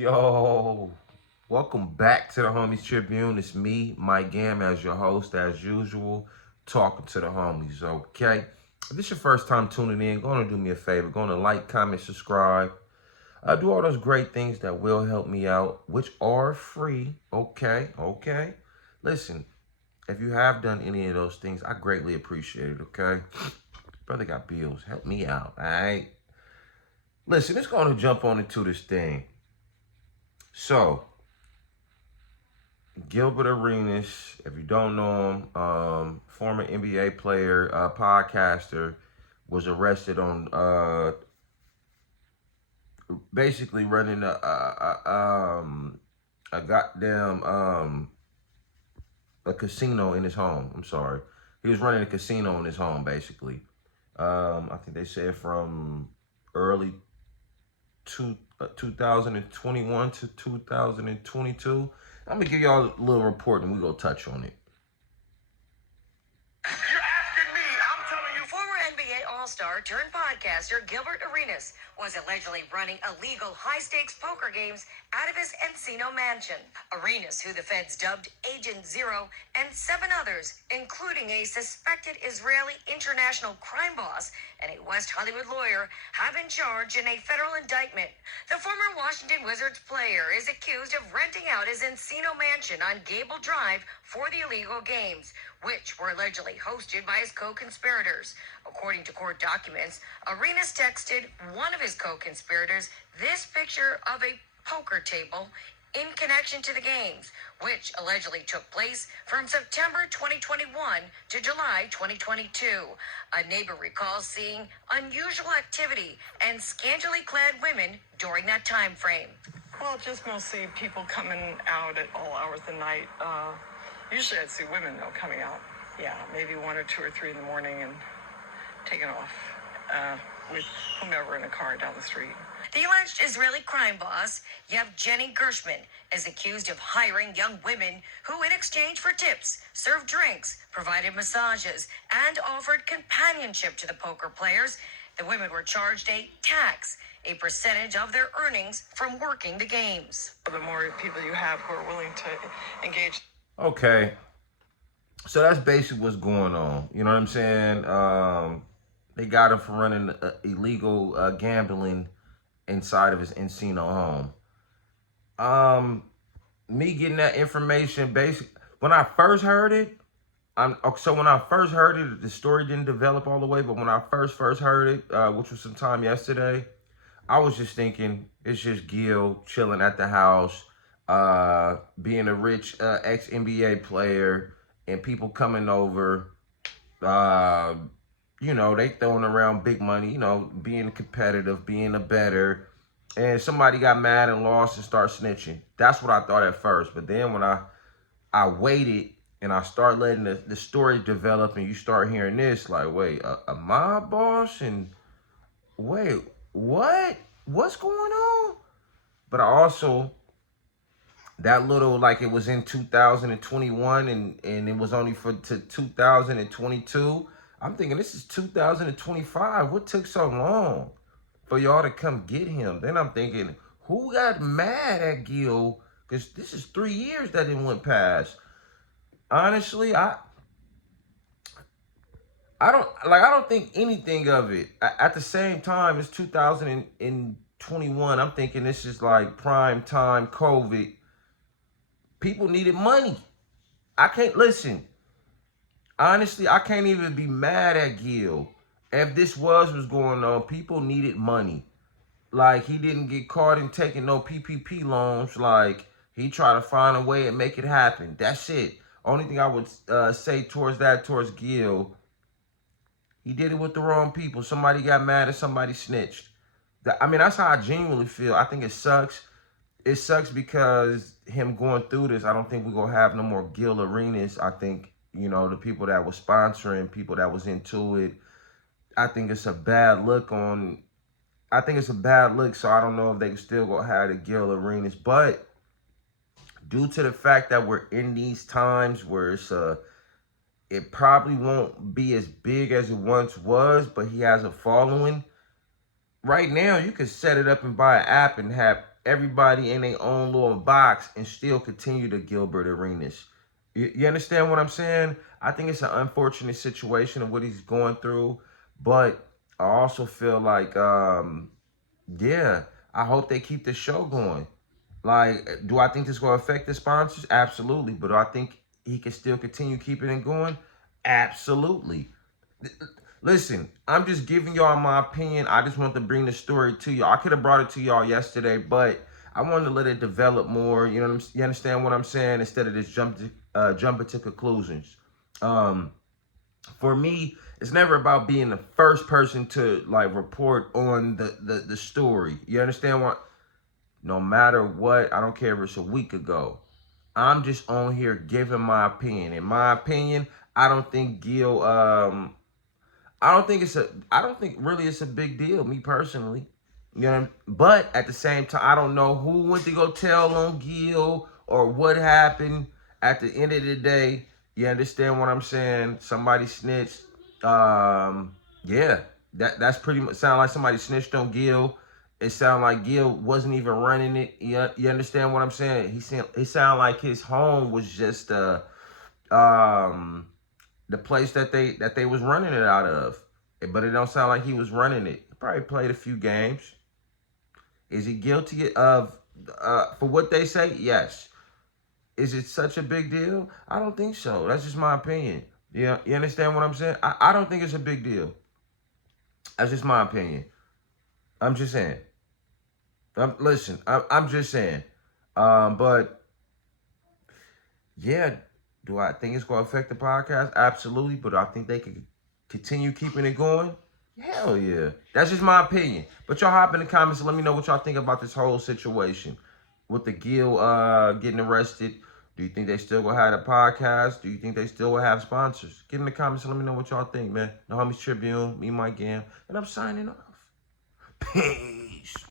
Yo, welcome back to the Homies Tribune. It's me, Mike Gam, as your host, as usual, talking to the homies, okay? If this is your first time tuning in, go on and do me a favor. Go on and like, comment, subscribe. Do all those great things that will help me out, which are free, okay? Listen, if you have done any of those things, I greatly appreciate it, okay? Brother got bills. Help me out, all right? Listen, let's go on and jump on into this thing. So, Gilbert Arenas, if you don't know him, former NBA player, podcaster, was arrested on basically running a goddamn a casino in his home. I'm sorry, he was running a casino in his home, basically. I think they said from early 2021 to 2022. I'm gonna give y'all a little report and we gonna touch on it. You're asking me, I'm telling you. Former NBA All-Star turned podcaster Gilbert Arenas was allegedly running illegal high-stakes poker games out of his Encino mansion. Arenas, who the feds dubbed Agent Zero, and 7 others, including a suspected Israeli international crime boss and a West Hollywood lawyer, have been charged in a federal indictment. The former Washington Wizards player is accused of renting out his Encino mansion on Gable Drive for the illegal games, which were allegedly hosted by his co-conspirators. According to court documents, Arenas texted one of his co-conspirators this picture of a poker table in connection to the games, which allegedly took place from September 2021 to July 2022. A neighbor recalls seeing unusual activity and scantily clad women during that time frame. Well, just mostly people coming out at all hours of the night. Usually I'd see women, though, coming out. Yeah, maybe 1 or 2 or 3 in the morning and taking off with whomever in a car down the street. The alleged Israeli crime boss, Yevgeny Gershman, is accused of hiring young women who, in exchange for tips, served drinks, provided massages, and offered companionship to the poker players. The women were charged a tax, a percentage of their earnings from working the games. The more people you have who are willing to engage. Okay, so that's basically what's going on. You know what I'm saying? They got him for running illegal gambling inside of his Encino home. Me getting that information, when I first heard it, the story didn't develop all the way, but when I first heard it, which was sometime yesterday, I was just thinking it's just Gil chilling at the house, being a rich ex-NBA player, and people coming over, they throwing around big money, being competitive, being a bettor, and somebody got mad and lost and start snitching. That's what I thought at first. But then when I waited and I start letting the story develop and you start hearing this, like, wait, a mob boss? And wait, what? What's going on? But I also, that little, like, it was in 2021 and it was only to 2022. I'm thinking this is 2025. What took so long for y'all to come get him? Then I'm thinking, who got mad at Gil? Because this is 3 years that it went past. Honestly, I don't think anything of it. At the same time, it's 2021. I'm thinking this is like prime time COVID. People needed money. I can't listen. Honestly, I can't even be mad at Gil. If this was going on, people needed money. Like, he didn't get caught in taking no PPP loans. Like, he tried to find a way and make it happen. That's it. Only thing I would say towards Gil, he did it with the wrong people. Somebody got mad and somebody snitched. That's how I genuinely feel. I think it sucks. It sucks because him going through this, I don't think we're going to have no more Gil Arenas. I think, the people that were sponsoring, people that was into it, I think it's a bad look, so I don't know if they still going to have the Gil Arenas. But due to the fact that we're in these times where it probably won't be as big as it once was, but he has a following. Right now, you can set it up and buy an app and have everybody in their own little box and still continue to Gilbert Arenas. You understand what I'm saying? I think it's an unfortunate situation of what he's going through, but I also feel like, yeah, I hope they keep the show going. Like, do I think this is going to affect the sponsors? Absolutely. But do I think he can still continue keeping it going? Absolutely. Listen, I'm just giving y'all my opinion. I just want to bring the story to y'all. I could have brought it to y'all yesterday, but I wanted to let it develop more. You know what you understand what I'm saying? Instead of just jumping to conclusions. For me, it's never about being the first person to like report on the story. You understand what? No matter what, I don't care if it's a week ago. I'm just on here giving my opinion. In my opinion, I don't think Gil I don't think really it's a big deal, me personally. You know, but at the same time, I don't know who went to go tell on Gil or what happened. At the end of the day, you understand what I'm saying? Somebody snitched. Yeah, that's pretty much sound like somebody snitched on Gil. It sounded like Gil wasn't even running it. You understand what I'm saying? It sounded like his home was just the place that they was running it out of. But it don't sound like he was running it. He probably played a few games. Is he guilty of for what they say? Yes. Is it such a big deal? I don't think so. That's just my opinion. You understand what I'm saying? I don't think it's a big deal. That's just my opinion. I'm just saying. Listen, I'm just saying. But yeah, do I think it's going to affect the podcast? Absolutely. But I think they could continue keeping it going. Hell yeah. That's just my opinion. But y'all hop in the comments and let me know what y'all think about this whole situation with the Gil getting arrested. Do you think they still will have a podcast? Do you think they still will have sponsors? Get in the comments and let me know what y'all think, man. The Homies Tribune, me, Mike Gam, and I'm signing off. Peace.